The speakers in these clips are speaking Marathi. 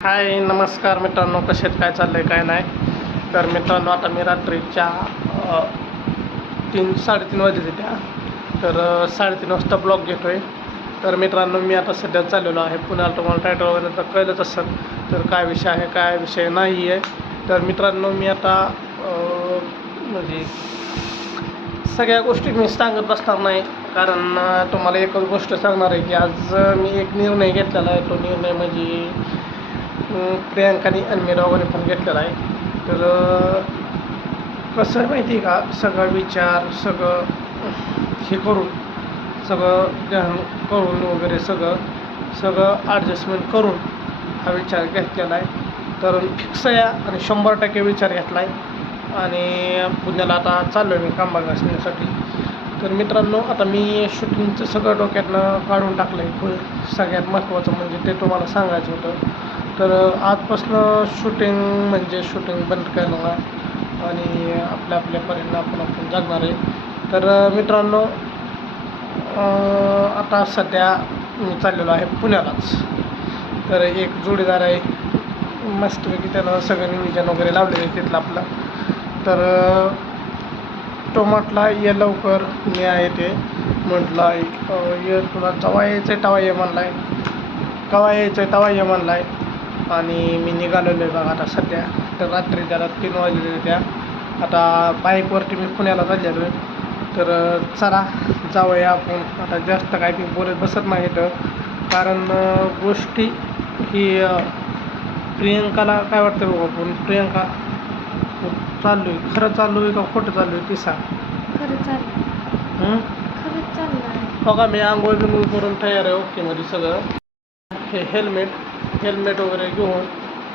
हाय नमस्कार मित्रांनो, कसे आहेत, काय चाललंय काय नाही. तर मित्रांनो, आता मी रात्रीच्या 3-3:30 वाजले त्या. तर 3:30 वाजता ब्लॉग घेतो आहे. तर मित्रांनो, मी आता सध्या चाललेलो आहे पुण्याला. तुम्हाला टायटल वगैरे तर कळलंच असेल तर काय विषय आहे काय विषय नाही आहे. तर मित्रांनो, मी आता म्हणजे सगळ्या गोष्टी मी सांगत बसणार नाही, कारण तुम्हाला एकच गोष्ट सांगणार आहे की आज मी एक निर्णय घेतलेला आहे. तो निर्णय म्हणजे प्रियांकाने आणि मी दोघांनी पण घेतलेला आहे. तर कसं आहे माहिती आहे का, सगळं विचार सगळं हे करून सगळं ध्यान करून वगैरे सगळं ॲडजस्टमेंट करून हा विचार घेतलेला आहे. तर फिक्स आहे आणि 100% विचार घेतला आहे आणि पुण्याला आता चाललो आहे मी कामबाग असण्यासाठी. तर मित्रांनो, आता मी शूटिंगचं सगळं डोक्यातनं काढून टाकलं आहे. सगळ्यात महत्त्वाचं म्हणजे ते तुम्हाला सांगायचं होतं. तर आजपासनं शूटिंग म्हणजे शूटिंग बंद करणार आणि आपल्या परीनं आपण जगणार आहे. तर मित्रांनो, आता सध्या मी चाललेलो आहे पुण्यालाच. तर एक जोडीदार आहे, मस्तपैकी त्यानं सगळं नियोजन वगैरे लावलेलं आहे तिथलं आपलं. तर तो म्हटला ये लवकर, मी आहे ते म्हटलं ये तुला तवा यायचं आहे तवा ये म्हणला आहे, कवा यायचं आहे तवा ये म्हणला आहे. आणि मी निघालेलो आहे बघा आता सध्या. तर रात्री त्याला 3 वाजलेले त्या. आता बाईकवरती मी पुण्याला चाललेलो आहे. तर चला जाऊया आपण. आता जास्त काय मी बोलत बसत नाही तर, कारण गोष्टी ही प्रियंकाला काय वाटतं बघू आपण. प्रियंका, चाललो आहे खरं चाललो आहे का खोटं चाललो आहे ते सांग. खरंच चाललं आहे. बघा मी आंघोळ बिंघोळ करून तयार आहे ओकेमध्ये सगळं. हे हेल्मेट वगैरे घेऊन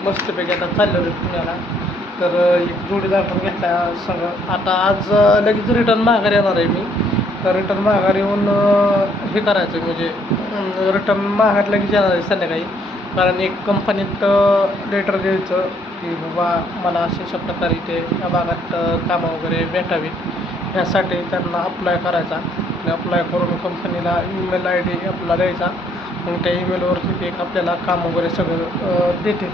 मस्तपैकी आता चाललेलो आहे पुण्याला. तर एक जोडीदार पण घेतला सगळं. आता आज लगेच रिटर्न माघारी येणार आहे मी. तर रिटर्न माघारी येऊन हे करायचं म्हणजे रिटर्न माघारी लगेच येणार आहे संध्याकाळी. कारण एक कंपनीत लेटर द्यायचं की बाबा मला अशा प्रकारे इथे या भागात कामं वगैरे भेटावीत, ह्यासाठी त्यांना अप्लाय करायचा. आणि अप्लाय करून कंपनीला ईमेल ID आपला द्यायचा. मग त्या ईमेलवरती ते आपल्याला काम वगैरे सगळं देते.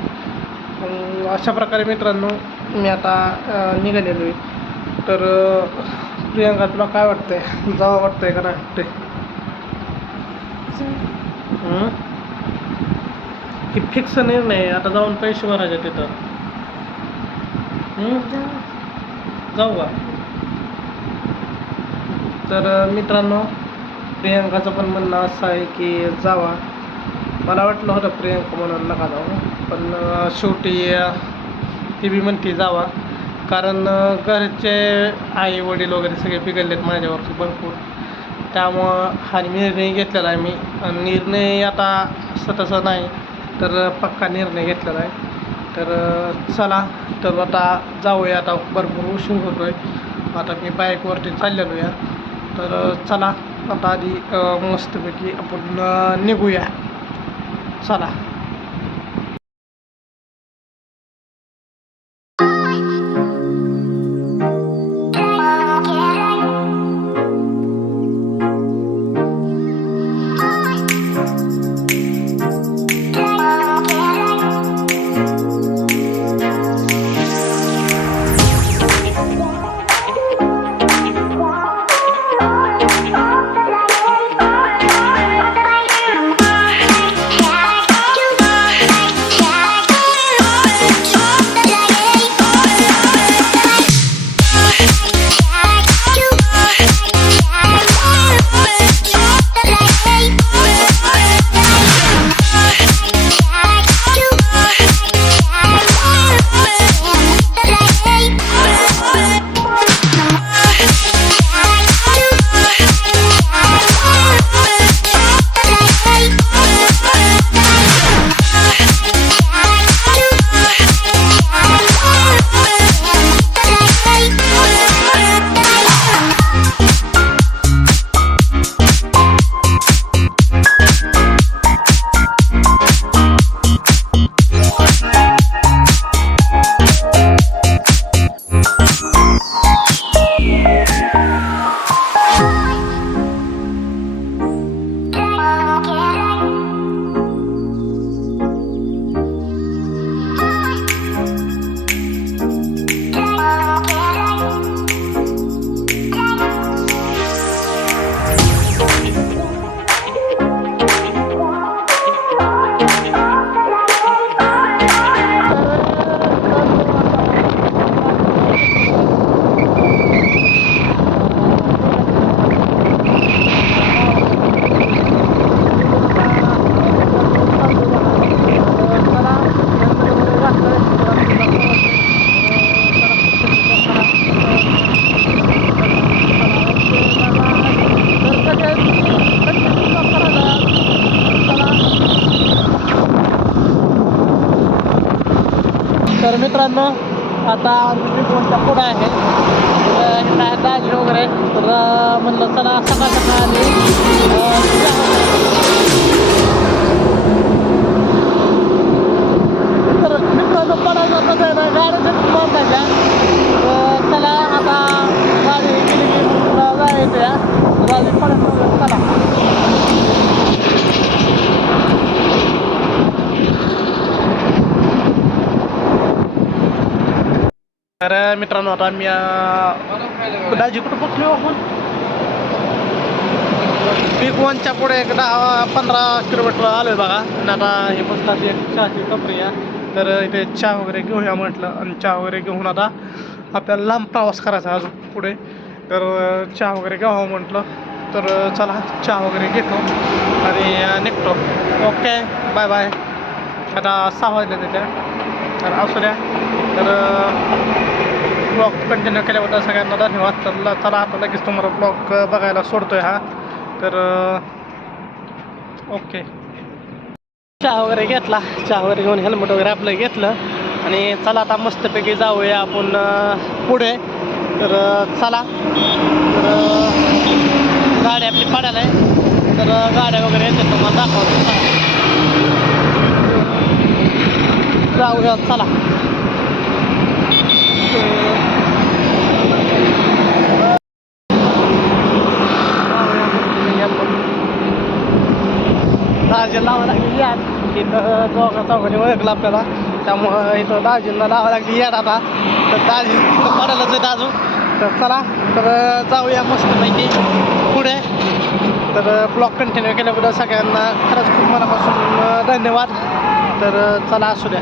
मग अशा प्रकारे मित्रांनो मी आता निघालेलो आहे. तर प्रियंका, तुला काय वाटतंय, जावं वाटतंय का नाही वाटतंय? की फिक्स निर्णय आहे आता जाऊन पैसे भरायचे तिथं. जाऊ का? तर मित्रांनो, प्रियंकाचं पण म्हणणं असं आहे की जावा. मला वाटलं होतं प्रियंका म्हणून नका जाऊ, पण शेवटी ती बी म्हणते जावा. कारण घरचे आई वडील वगैरे सगळे बिघडलेत माझ्यावरती भरपूर. त्यामुळं हा निर्णय घेतलेला आहे मी. निर्णय आता असं तसं नाही तर पक्का निर्णय घेतलेला आहे. तर चला, तर आता जाऊया. आता भरपूर उशीर होतो आहे. आता मी बाईकवरती चाललेलो आहे. तर चला आता आधी मस्तपैकी आपण निघूया. चला. तर मित्रांनो आता कोणत्या पुढं आहे इथं आहे दाजी वगैरे तर म्हणलं चला सकाळ सकाळ आली तर मित्रांनो पडायला कसं आहे ना गाड्याच्या बांधायच्या तर चला आता गाडी गेली की पुढं जायचं या गाडी पडत चला तर मित्रांनो आता मी दाजी कुठं पोचलो आपण पीक वनच्या पुढे एक 10-15 किलोमीटर आलो आहे बघा आणि आता हे मस्त एक चहाची टपरी आहे तर इथे चहा वगैरे घेऊया म्हटलं आणि चहा वगैरे घेऊन आता आपल्याला लांब प्रवास करायचा अजून पुढे तर चहा वगैरे घ्यावं म्हटलं तर चला चहा वगैरे घेतो आणि निघतो ओके बाय बाय आता 6 वाजले त्याच्या तर असू द्या तर ब्लॉग कंटिन्यू केल्याबद्दल सगळ्यांना धन्यवाद तर चला आता लगेच तुम्हाला ब्लॉग बघायला सोडतोय हा तर ओके चहा वगैरे घेतला चहा वगैरे घेऊन हेल्मेट वगैरे आपलं घेतलं आणि चला आता मस्तपैकी जाऊया आपण पुढे तर चला तर गाडी आपली पडायला आहे तर गाड्या वगैरे येते तुम्हाला दाखवतो जाऊया चला दाजीला लावावं लागली याद इथं चौघाने ओळखलं आपल्याला त्यामुळं इथं दाजींना लावावं लागली याद आता तर दाजी पडायलाच आहे दाजू तर चला तर जाऊया मस्तपैकी पुढे तर ब्लॉग कंटिन्यू केल्याबद्दल सगळ्यांना खरंच खूप मनापासून धन्यवाद तर चला असू द्या